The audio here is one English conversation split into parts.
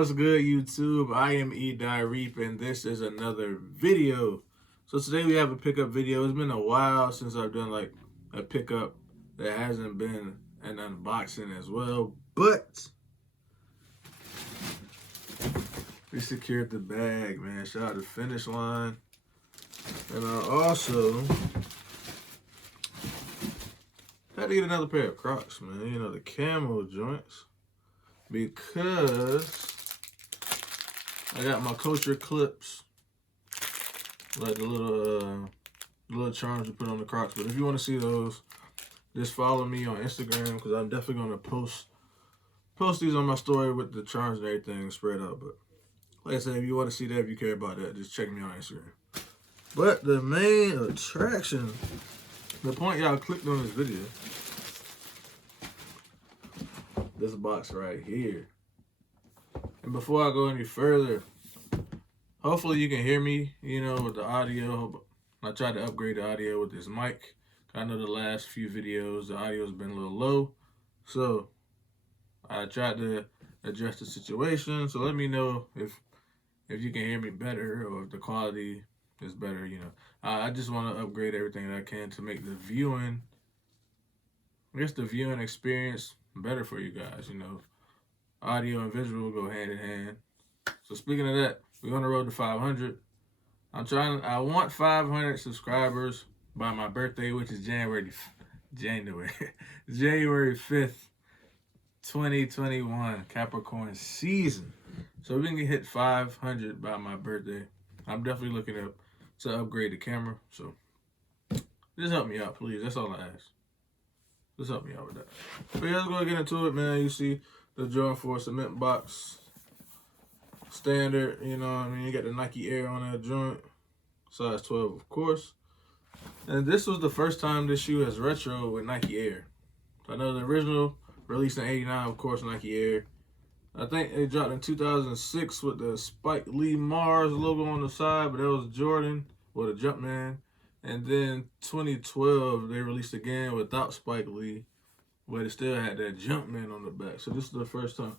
What's good, YouTube? I am Reap, and this is another video. So today we have a pickup video. It's been a while since I've done like a pickup that hasn't been an unboxing as well, but we secured the bag, man. Shout out to Finish Line. And I also had to get another pair of Crocs, man. You know, the camo joints, because I got my Culture clips, like the little charms you put on the Crocs. But if you want to see those, just follow me on Instagram, because I'm definitely going to post these on my story with the charms and everything spread out. But like I said, if you want to see that, if you care about that, just check me on Instagram. But the main attraction, the point y'all clicked on this video, this box right here. And before I go any further, hopefully you can hear me, you know, with the audio. I tried to upgrade the audio with this mic. I know the last few videos, the audio's been a little low. So I tried to address the situation. So let me know if you can hear me better, or if the quality is better, you know. I just want to upgrade everything that I can to make the viewing experience better for you guys, you know. Audio and visual go hand in hand. So speaking of that, we're on the road to 500. I want 500 subscribers by my birthday, which is January 5th, 2021, Capricorn season. So we can hit 500 by my birthday. I'm definitely looking to upgrade the camera. So just help me out, please. That's all I ask. Just help me out with that. But yeah, let's go get into it, man. You see the Jordan 4 cement box. Standard, you know what I mean? You got the Nike Air on that joint. Size 12, of course. And this was the first time this shoe has retro with Nike Air. I know the original released in '89, of course, Nike Air. I think it dropped in 2006 with the Spike Lee Mars logo on the side, but that was Jordan, or the Jumpman. And then 2012, they released again without Spike Lee, but it still had that Jumpman on the back. So this is the first time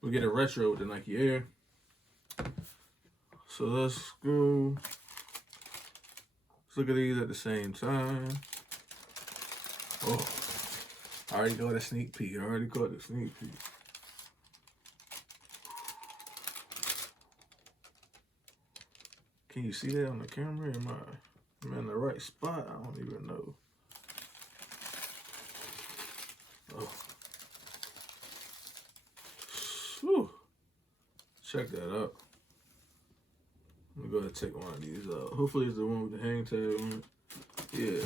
we get a retro with the Nike Air. So let's go. Let's look at these at the same time. Oh, I already got a sneak peek. Can you see that on the camera? Am I in the right spot? I don't even know. Oh. Whew. Check that out. I'm gonna go ahead and take one of these out. Hopefully it's the one with the hang tag on it. Yeah.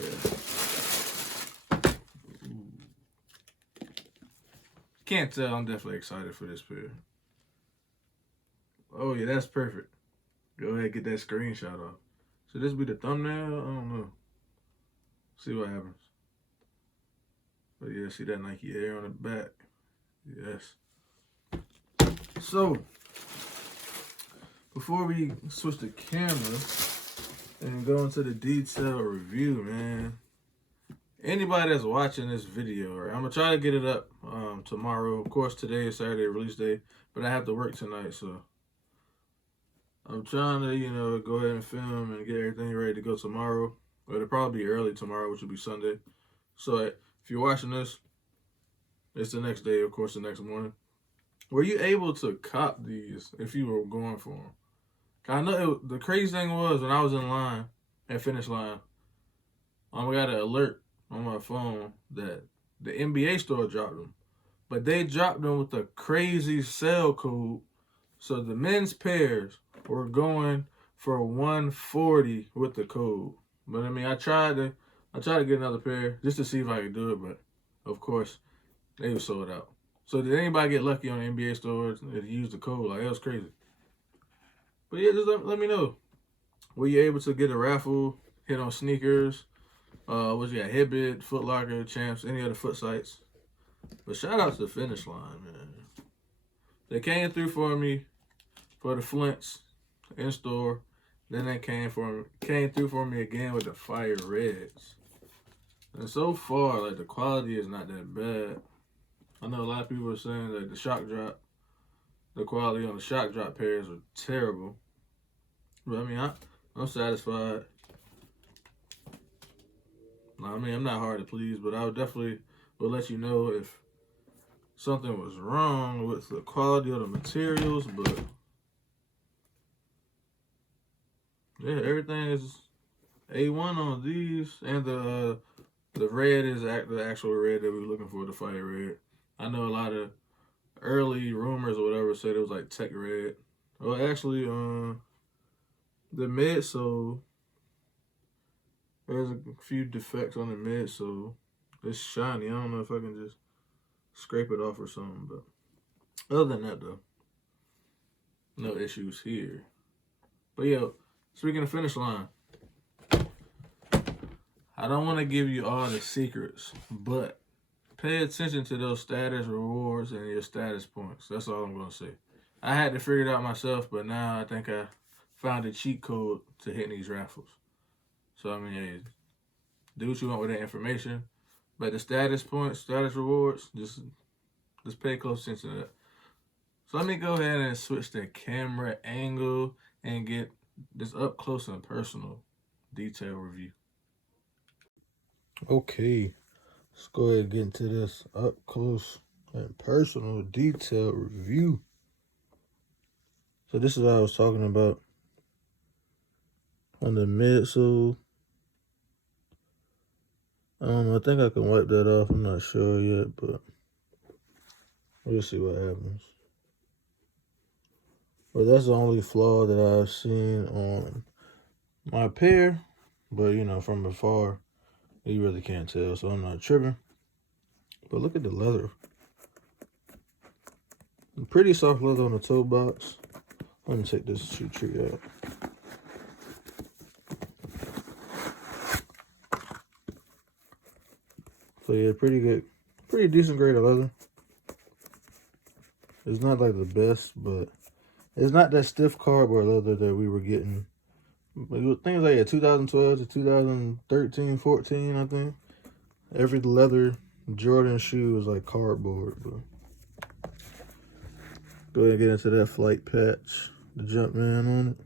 Ooh. Can't tell, I'm definitely excited for this pair. Oh yeah, that's perfect. Go ahead and get that screenshot off. Should this be the thumbnail? I don't know. See what happens. But yeah, see that Nike Air on the back? Yes. So, before we switch the camera and go into the detailed review, man, anybody that's watching this video, right, I'm going to try to get it up tomorrow. Of course, today is Saturday release day, but I have to work tonight, so I'm trying to, you know, go ahead and film and get everything ready to go tomorrow. But it'll probably be early tomorrow, which will be Sunday. So if you're watching this, it's the next day, of course, the next morning. Were you able to cop these if you were going for them? I know the crazy thing was, when I was in line at Finish Line, I got an alert on my phone that the NBA store dropped them. But they dropped them with a crazy sale code. So the men's pairs were going for $140 with the code. But I mean, I tried to get another pair just to see if I could do it, but of course they were sold out. So did anybody get lucky on the NBA stores that used the code? Like, that was crazy. But yeah, just let me know. Were you able to get a raffle, hit on sneakers? What you got? Hibbett, Foot Locker, Champs, any other foot sites? But shout out to the Finish Line, man. They came through for me for the Flints in store. Then they came through for me again with the Fire Reds. And so far, like, the quality is not that bad. I know a lot of people are saying that the shock drop the quality on the shock drop pairs are terrible. But I mean, I'm satisfied. I mean, I'm not hard to please, but I would definitely will let you know if something was wrong with the quality of the materials. But yeah, everything is A1 on these, and the red is the actual red that we were looking for, the fire red. I know a lot of early rumors or whatever said it was like tech red. Well, actually, the midsole, there's a few defects on the midsole. It's shiny. I don't know if I can just scrape it off or something, but other than that, though, no issues here. But yeah, speaking of finish line, I don't want to give you all the secrets, but pay attention to those status rewards and your status points. That's all I'm going to say. I had to figure it out myself, but now I think I found a cheat code to hit these raffles. So, I mean, hey, do what you want with that information. But the status points, status rewards, just pay close attention to that. So let me go ahead and switch the camera angle and get this up close and personal detail review. Okay, let's go ahead and get into this up close and personal detail review. So this is what I was talking about on the midsole. I don't know, I think I can wipe that off. I'm not sure yet, but we'll see what happens. But that's the only flaw that I've seen on my pair. But, you know, from afar, you really can't tell, so I'm not tripping. But look at the leather. Pretty soft leather on the toe box. Let me take this shoe tree out. So yeah, pretty good. Pretty decent grade of leather. It's not like the best, but it's not that stiff cardboard leather that we were getting. Things like 2012 to 2013, 14, I think. Every leather Jordan shoe was like cardboard. But go ahead and get into that flight patch, the Jumpman on it.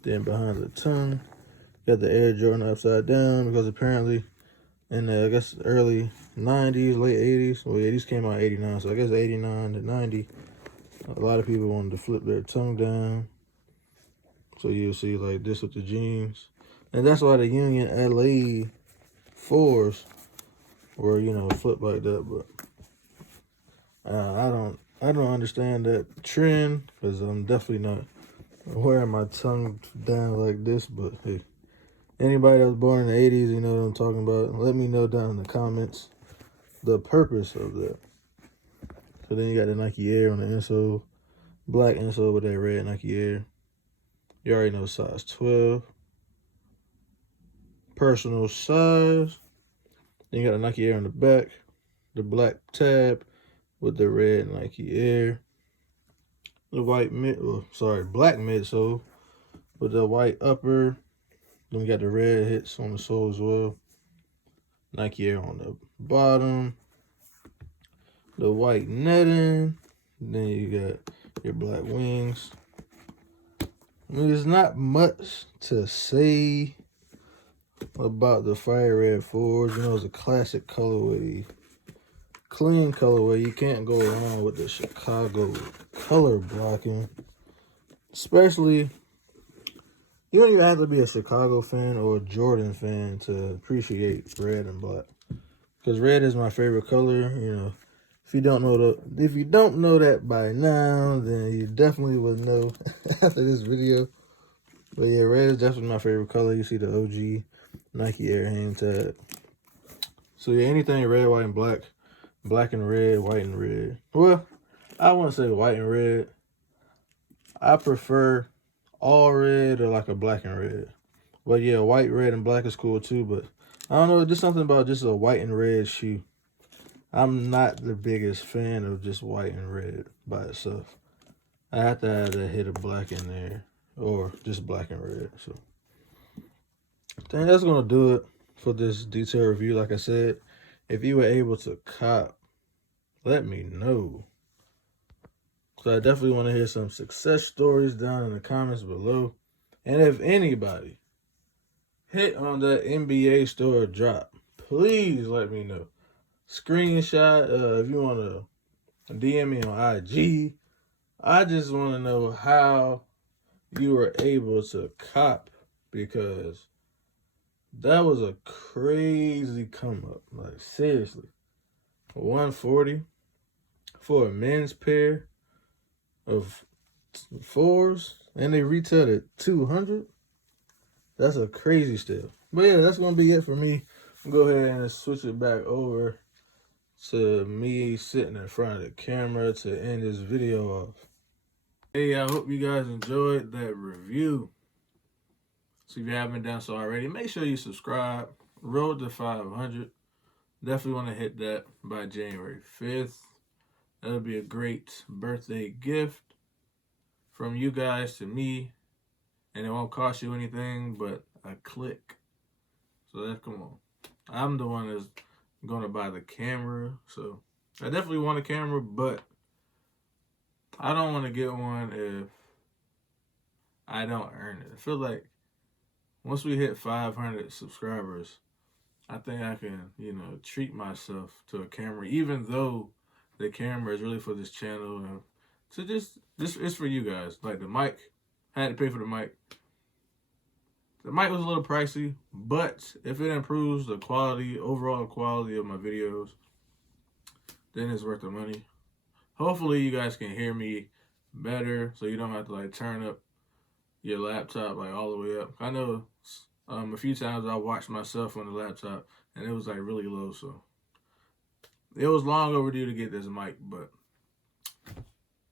Then behind the tongue, got the Air Jordan upside down because apparently in the, I guess, early 90s, late 80s, well, yeah, these came out in 89, so I guess 89 to 90, a lot of people wanted to flip their tongue down. So you'll see like this with the jeans. And that's why the Union LA 4s were, you know, flipped like that. But I don't understand that trend, because I'm definitely not wearing my tongue down like this. But hey, anybody that was born in the 80s, you know what I'm talking about. Let me know down in the comments the purpose of that. So then you got the Nike Air on the insole, black insole with that red Nike Air. You already know size 12. Personal size. Then you got a Nike Air on the back, the black tab with the red Nike Air. The white black midsole with the white upper. Then we got the red hits on the sole as well. Nike Air on the bottom. The white netting. Then you got your black wings. I mean, there's not much to say about the Fire Red 4s. You know, it's a classic colorway. Clean colorway. You can't go wrong with the Chicago color blocking. Especially, you don't even have to be a Chicago fan or a Jordan fan to appreciate red and black. Because red is my favorite color. You know, if you don't know that by now, then you definitely would know after this video. But yeah, red is definitely my favorite color. You see the OG Nike Air hang tag. So yeah, anything red, white, and black. Black and red, white and red. Well, I wouldn't say white and red. I prefer all red or like a black and red. But yeah, white, red, and black is cool too. But I don't know, just something about just a white and red shoe. I'm not the biggest fan of just white and red by itself. I have to have a hit of black in there, or just black and red. So I think that's gonna do it for this detail review. Like I said, if you were able to cop, let me know. So I definitely want to hear some success stories down in the comments below. And if anybody hit on that NBA store drop, please let me know. Screenshot, if you want to DM me on IG. I just want to know how you were able to cop, because that was a crazy come up. Like, seriously. 140 for a men's pair of fours, and they retailed at 200. That's a crazy steal. But yeah, that's gonna be it for me. Go ahead and switch it back over to me sitting in front of the camera to end this video off. Hey, I hope you guys enjoyed that review. So if you haven't done so already, make sure you subscribe. Road to 500. Definitely want to hit that by January 5th. That'll be a great birthday gift from you guys to me. And it won't cost you anything but a click. So that's, come on. I'm the one that's going to buy the camera. So I definitely want a camera, but I don't want to get one if I don't earn it. I feel like once we hit 500 subscribers, I think I can, treat myself to a camera, even though the camera is really for this channel. And so just it's for you guys. Like the mic, I had to pay for the mic. The mic was a little pricey, but if it improves the quality, overall quality of my videos, then it's worth the money. Hopefully you guys can hear me better, so you don't have to turn up your laptop all the way up. I know a few times I watched myself on the laptop and it was really low, so it was long overdue to get this mic. But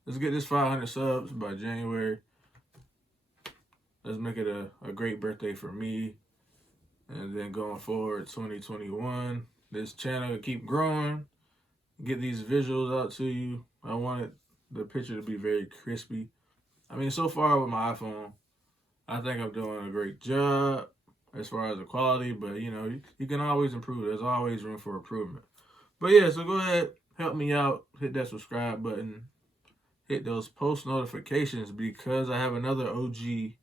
let's get this 500 subs by January. Let's make it a great birthday for me. And then going forward, 2021, this channel will keep growing. Get these visuals out to you. I wanted the picture to be very crispy. I mean, so far with my iPhone, I think I'm doing a great job as far as the quality, but you can always improve. There's always room for improvement. But yeah, so go ahead, help me out, hit that subscribe button, hit those post notifications, because I have another OG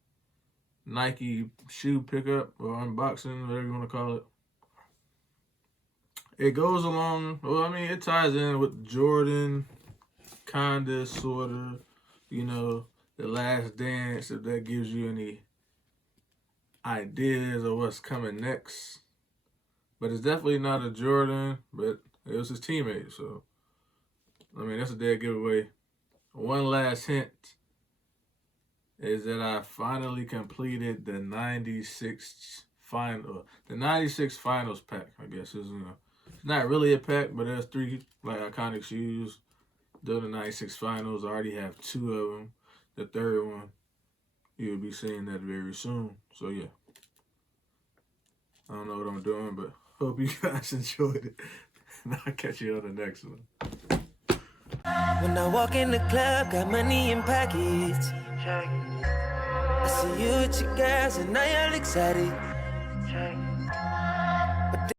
Nike shoe pickup or unboxing, whatever you want to call it. It goes along, it ties in with Jordan, kinda, sorta, The Last Dance, if that gives you any ideas of what's coming next. But it's definitely not a Jordan, but it was his teammate, so that's a dead giveaway. One last hint is that I finally completed the 96 finals pack. I guess it's not really a pack, but there's 3 iconic shoes. During the 96 finals, I already have 2 of them. The third one, you'll be seeing that very soon. So yeah, I don't know what I'm doing, but hope you guys enjoyed it. And I'll catch you on the next one. When I walk in the club, got money in pockets. I see you with your guys and now you're excited.